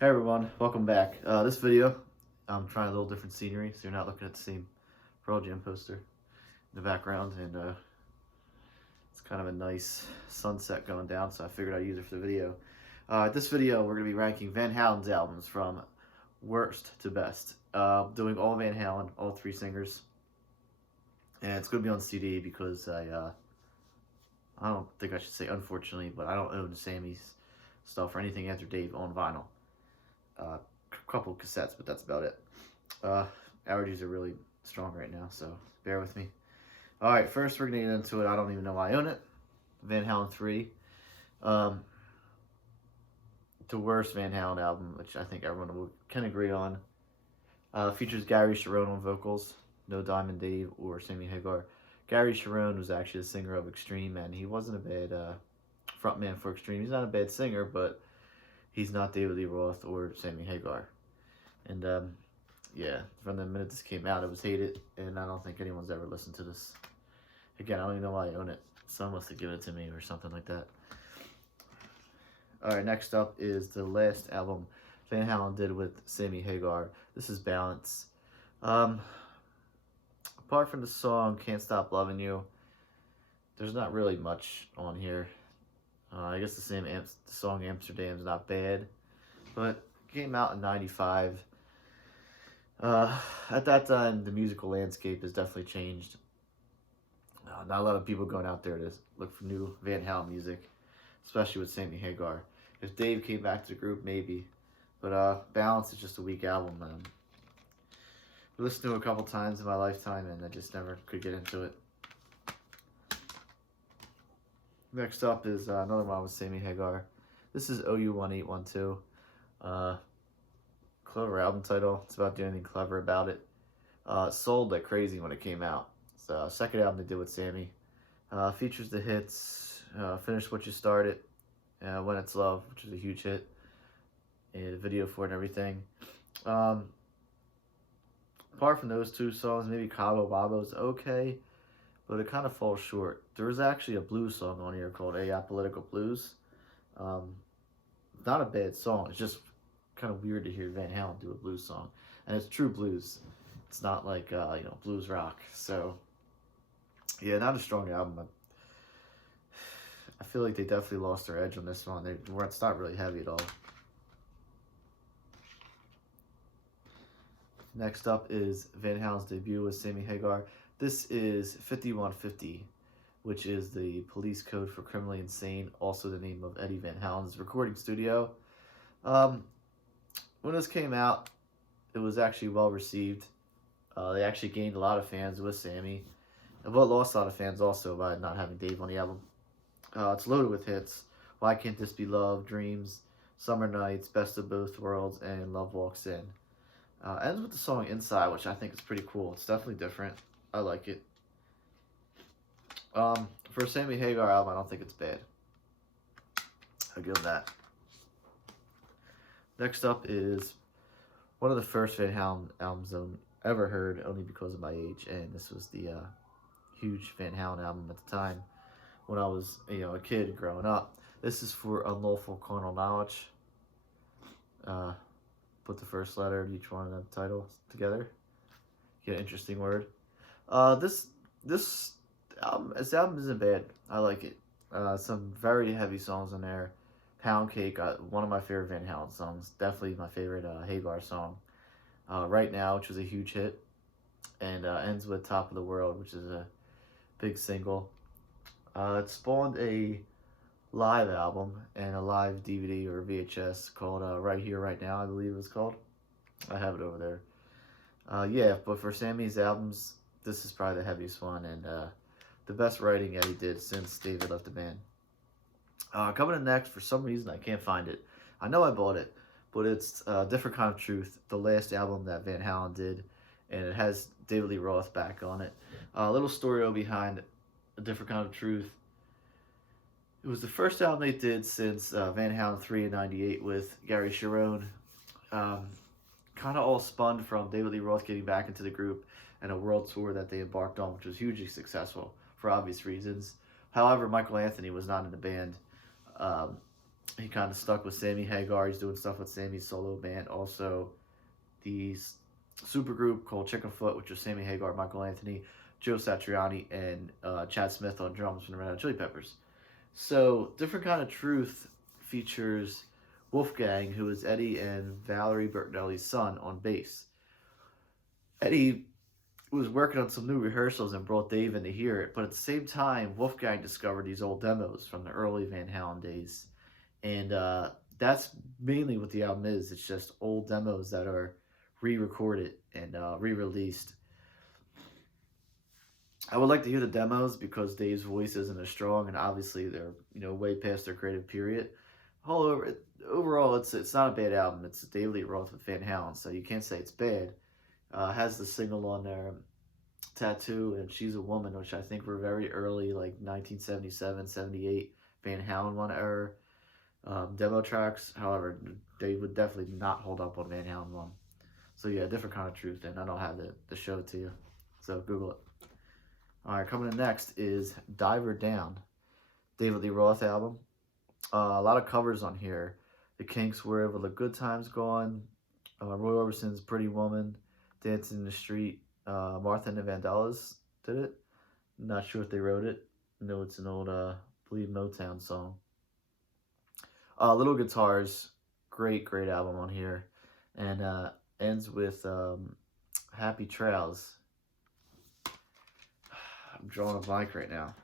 Hey everyone, welcome back. This video, I'm trying a little different scenery, so you're not looking at the same Pearl Jam poster in the background, and it's kind of a nice sunset going down, so I figured I'd use it for the video. This video, we're going to be ranking Van Halen's albums from worst to best, doing all Van Halen, all three singers, and it's going to be on CD because I don't think I should say unfortunately, but I don't own Sammy's stuff or anything after Dave on vinyl. Couple cassettes, but that's about it. Allergies are really strong right now, so bear with me. Alright, first we're going to get into it. I don't even know why I own it. Van Halen 3. The worst Van Halen album, which I think everyone can agree on. Features Gary Cherone on vocals. No Diamond Dave or Sammy Hagar. Gary Cherone was actually the singer of Extreme, and he wasn't a bad frontman for Extreme. He's not a bad singer, but he's not David Lee Roth or Sammy Hagar. And yeah, from the minute this came out, it was hated, and I don't think anyone's ever listened to this. Again, I don't even know why I own it. Someone must have given it to me or something like that. Alright, next up is the last album Van Halen did with Sammy Hagar. This is Balance. Apart from the song Can't Stop Loving You, there's not really much on here. I guess the song Amsterdam's not bad, but it came out in '95. At that time, the musical landscape has definitely changed. Not a lot of people going out there to look for new Van Halen music, especially with Sammy Hagar. If Dave came back to the group, maybe. But Balance is just a weak album. I listened to it a couple times in my lifetime, and I just never could get into it. Next up is another one with Sammy Hagar. This is OU1812. Clever album title. It's about doing anything clever about it. Sold like crazy when it came out. It's the second album they did with Sammy. Features the hits Finish What You Started, When It's Love, which is a huge hit, and a video for it and everything. Apart from those two songs, maybe Cabo Wabo's okay, but it kind of falls short. There was actually a blues song on here called Apolitical Blues. Not a bad song. It's just kind of weird to hear Van Halen do a blues song, and it's true blues. It's not like blues rock. So yeah, not a strong album. I feel like they definitely lost their edge on this one. It's not really heavy at all. Next up is Van Halen's debut with Sammy Hagar. This is 5150, which is the police code for criminally insane, also the name of Eddie Van Halen's recording studio. When this came out, it was actually well received. They actually gained a lot of fans with Sammy, but lost a lot of fans also by not having Dave on the album. It's loaded with hits. Why Can't This Be Love, Dreams, Summer Nights, Best of Both Worlds, and Love Walks In. Ends with the song Inside, which I think is pretty cool. It's definitely different. I like it. For a Sammy Hagar album, I don't think it's bad. I'll give them that. Next up is one of the first Van Halen albums I've ever heard, only because of my age, and this was the huge Van Halen album at the time when I was a kid growing up. This is For Unlawful Carnal Knowledge. Put the first letter of each one of the titles together. Get an interesting word. This album isn't bad. I like it. Some very heavy songs in there. Pound Cake, one of my favorite Van Halen songs. Definitely my favorite Hagar song. Right Now, which was a huge hit. And ends with Top of the World, which is a big single. It spawned a live album and a live DVD or VHS called Right Here, Right Now, I believe it was called. I have it over there. Yeah, but for Sammy's albums, this is probably the heaviest one and the best writing Eddie did since David left the band. Coming in next, for some reason I can't find it. I know I bought it, but it's Different Kind of Truth, the last album that Van Halen did, and it has David Lee Roth back on it. A little story behind A Different Kind of Truth. It was the first album they did since Van Halen 3 in '98 with Gary Cherone. Kind of all spun from David Lee Roth getting back into the group and a world tour that they embarked on, which was hugely successful for obvious reasons. However, Michael Anthony was not in the band. He kind of stuck with Sammy Hagar. He's doing stuff with Sammy's solo band. Also, the super group called Chickenfoot, which was Sammy Hagar, Michael Anthony, Joe Satriani, and Chad Smith on drums from the Red Hot Chili Peppers. So, Different Kind of Truth features Wolfgang, who is Eddie and Valerie Bertinelli's son, on bass. Eddie was working on some new rehearsals and brought Dave in to hear it, but at the same time, Wolfgang discovered these old demos from the early Van Halen days. And that's mainly what the album is. It's just old demos that are re-recorded and re-released. I would like to hear the demos because Dave's voice isn't as strong, and obviously they're way past their creative period. Overall, it's not a bad album. It's David Lee Roth with Van Halen, so you can't say it's bad. Has the single on there, Tattoo, and She's a Woman, which I think were very early, like 1977, 78 Van Halen one era demo tracks. However, they would definitely not hold up on Van Halen one. So yeah, Different Kind of Truth, and I don't have the show it to you, so Google it. All right, coming in next is Diver Down, David Lee Roth album. A lot of covers on here. The Kinks, Wherever the Good Times Gone, Roy Orbison's Pretty Woman, Dancing in the Street. Martha and the Vandellas did it. Not sure if they wrote it. No, it's an old, Bleed Motown song. Little Guitars, great album on here. And ends with Happy Trails. I'm drawing a blank right now.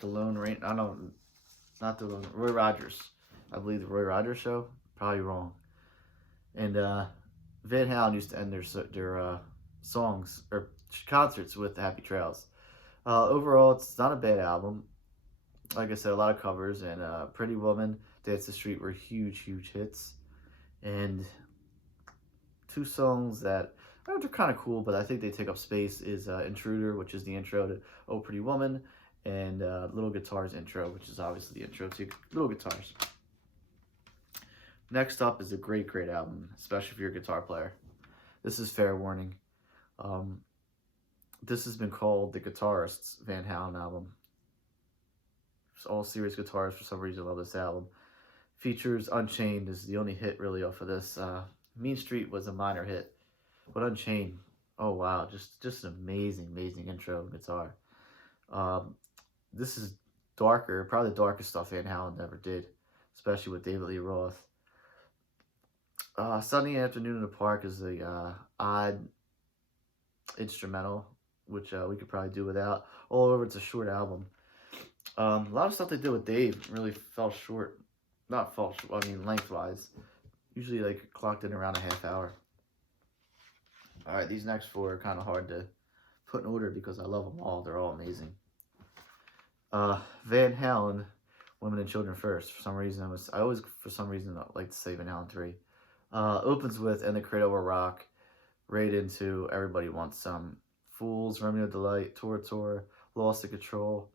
The Lone Ranger. I don't. Not the Lone. Roy Rogers. I believe the Roy Rogers show. Probably wrong. And Van Halen used to end their songs or concerts with Happy Trails. Overall, it's not a bad album. Like I said, a lot of covers, and Pretty Woman, Dance the Street were huge hits. And two songs that they're kind of cool, but I think they take up space is Intruder, which is the intro to Oh Pretty Woman, and Little Guitars intro, which is obviously the intro to Little Guitars. Next up is a great album, especially if you're a guitar player. This is Fair Warning. This has been called the Guitarist's Van Halen album. All serious guitarists, for some reason, love this album. Features Unchained is the only hit really off of this. Mean Street was a minor hit, but Unchained, oh wow, just an amazing intro guitar. This is darker, probably the darkest stuff Van Halen ever did, especially with David Lee Roth. Sunday Afternoon in the Park is a odd instrumental, which we could probably do without. All over, it's a short album. A lot of stuff they did with Dave really fell short. Not fell short, I mean lengthwise. Usually like clocked in around a half hour. Alright, these next four are kind of hard to put in order because I love them all. They're all amazing. Van Halen, Women and Children First. For some reason, I always like to say Van Halen 3. Opens with And the Cradle Will Rock, right into Everybody Wants Some. Fools, Romeo Delight, Tour, Lost in Control,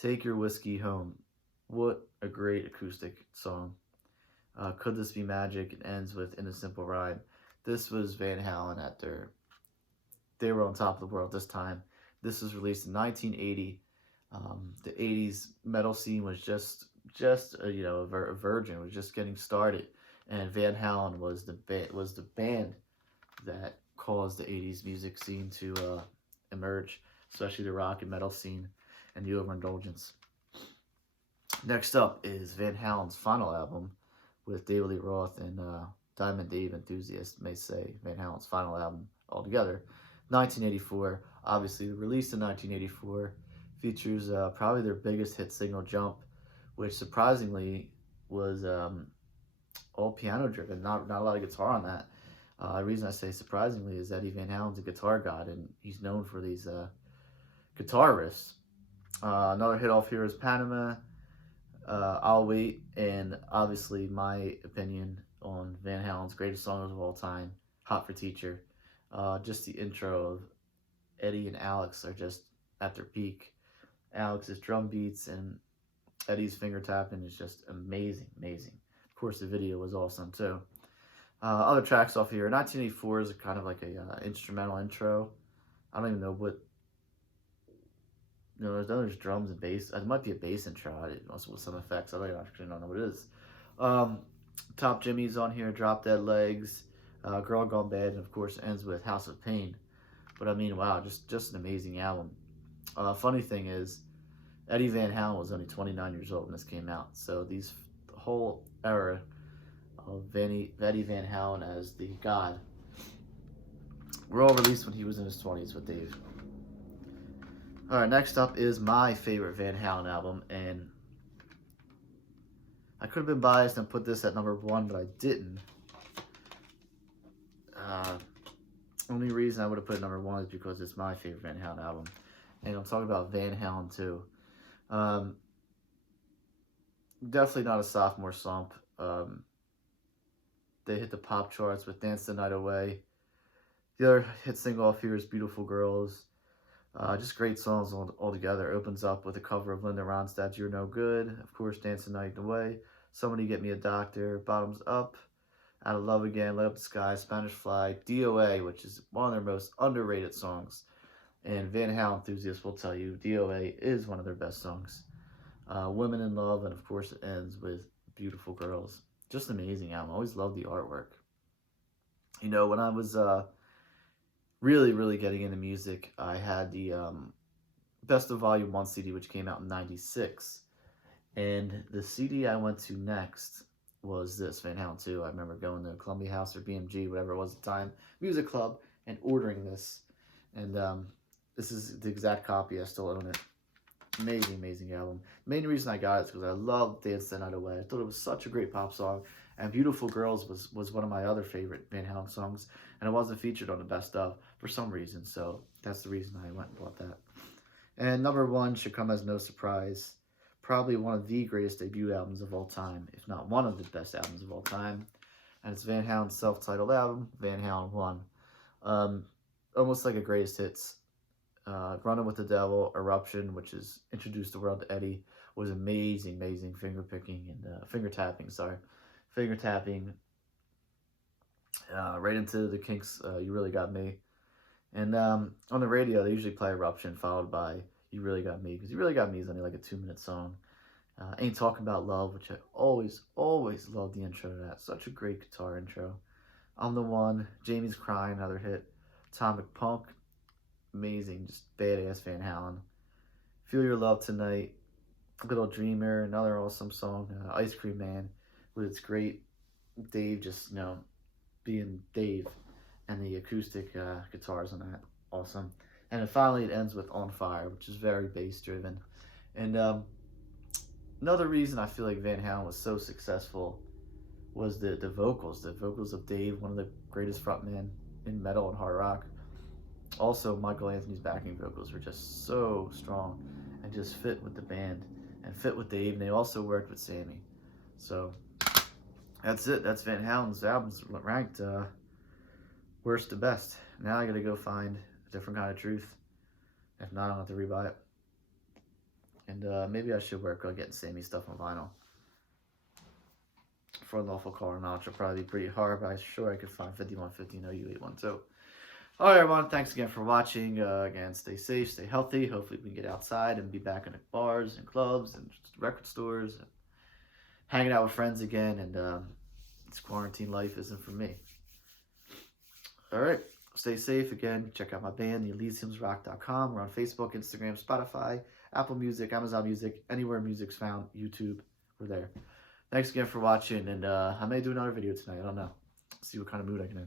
Take Your Whiskey Home. What a great acoustic song. Could This Be Magic? It ends with In a Simple Ride. This was Van Halen at they were on top of the world this time. This was released in 1980. The 80s metal scene was just a virgin. It was just getting started. And Van Halen was the band that caused the 80s music scene to emerge, especially the rock and metal scene and the overindulgence. Next up is Van Halen's final album with David Lee Roth and Diamond Dave enthusiasts may say Van Halen's final album altogether. 1984, obviously released in 1984, features probably their biggest hit single, Jump, which surprisingly was all piano driven, not a lot of guitar on that. The reason I say surprisingly is Eddie Van Halen's a guitar god, and he's known for these guitar riffs. Another hit off here is Panama, I'll Wait, and obviously my opinion on Van Halen's greatest songs of all time, Hot for Teacher. Just the intro of Eddie and Alex are just at their peak. Alex's drum beats and Eddie's finger tapping is just amazing. Of course, the video was awesome too. Other tracks off here. 1984 is kind of like a instrumental intro. I don't even know what You know, there's drums and bass. It might be a bass intro. Also with some effects. I actually don't know what it is. Um, Top Jimmy's on here. Drop Dead Legs. Girl Gone Bad, and of course ends with House of Pain. But I mean, wow, just an amazing album. Funny thing is, Eddie Van Halen was only 29 years old when this came out. So these the whole era of Eddie Van Halen as the God were all released when he was in his 20s with Dave. All right, next up is my favorite Van Halen album, and I could have been biased and put this at number 1, but I didn't. Only reason I would have put it number 1 is because it's my favorite Van Halen album, and I'm talking about Van Halen 2. Definitely not a sophomore slump. They hit the pop charts with Dance the Night Away. The other hit single off here is Beautiful Girls. Just great songs all together. Opens up with a cover of Linda Ronstadt's You're No Good. Of course, Dance the Night Away. Somebody Get Me a Doctor. Bottoms Up. Out of Love Again. Light Up the Sky. Spanish Fly. DOA, which is one of their most underrated songs. And Van Halen enthusiasts will tell you DOA is one of their best songs. Women in Love. And of course, it ends with Beautiful Girls. Just an amazing album. I always loved the artwork. You know, when I was really getting into music, I had the Best of Volume 1 CD, which came out in 96. And the CD I went to next was this, Van Halen 2. I remember going to Columbia House or BMG, whatever it was at the time, music club, and ordering this. And this is the exact copy. I still own it. Amazing album. The main reason I got it is because I loved Dance the Night Away. I thought it was such a great pop song. And Beautiful Girls was one of my other favorite Van Halen songs. And it wasn't featured on the best of for some reason. So that's the reason I went and bought that. And number 1 should come as no surprise. Probably one of the greatest debut albums of all time, if not one of the best albums of all time. And it's Van Halen's self-titled album, Van Halen 1. Almost like a greatest hits. Running with the Devil, Eruption, which is introduced the world to Eddie, was amazing finger picking and finger tapping. Right into the Kinks, You Really Got Me. And on the radio, they usually play Eruption followed by You Really Got Me, because You Really Got Me is only like a 2-minute song. Ain't Talking About Love, which I always loved the intro to that. Such a great guitar intro. I'm the One, Jamie's Crying, another hit. Atomic Punk, amazing, just badass Van Halen. Feel Your Love Tonight, Little Dreamer, another awesome song. Ice Cream Man, with its great Dave, just, you know, being Dave, and the acoustic guitars on that, awesome. And then finally it ends with On Fire, which is very bass driven. And another reason I feel like Van Halen was so successful was the vocals of Dave, one of the greatest frontmen in metal and hard rock. Also, Michael Anthony's backing vocals were just so strong and just fit with the band and fit with Dave, and they also worked with Sammy. So that's it. That's Van Halen's albums ranked worst to best. Now I gotta go find a different kind of truth. If not, I'll have to rebuy it. And maybe I should work on getting Sammy stuff on vinyl. For Unlawful Car Notch will probably be pretty hard, but I'm sure I could find 5150 OU812. Alright everyone, thanks again for watching. Again, stay safe, stay healthy. Hopefully we can get outside and be back in the bars and clubs and record stores. And hanging out with friends again. And this quarantine life isn't for me. Alright, stay safe. Again, check out my band, theelysiumsrock.com. We're on Facebook, Instagram, Spotify, Apple Music, Amazon Music, anywhere music's found, YouTube, we're there. Thanks again for watching, and I may do another video tonight. I don't know. See what kind of mood I can in.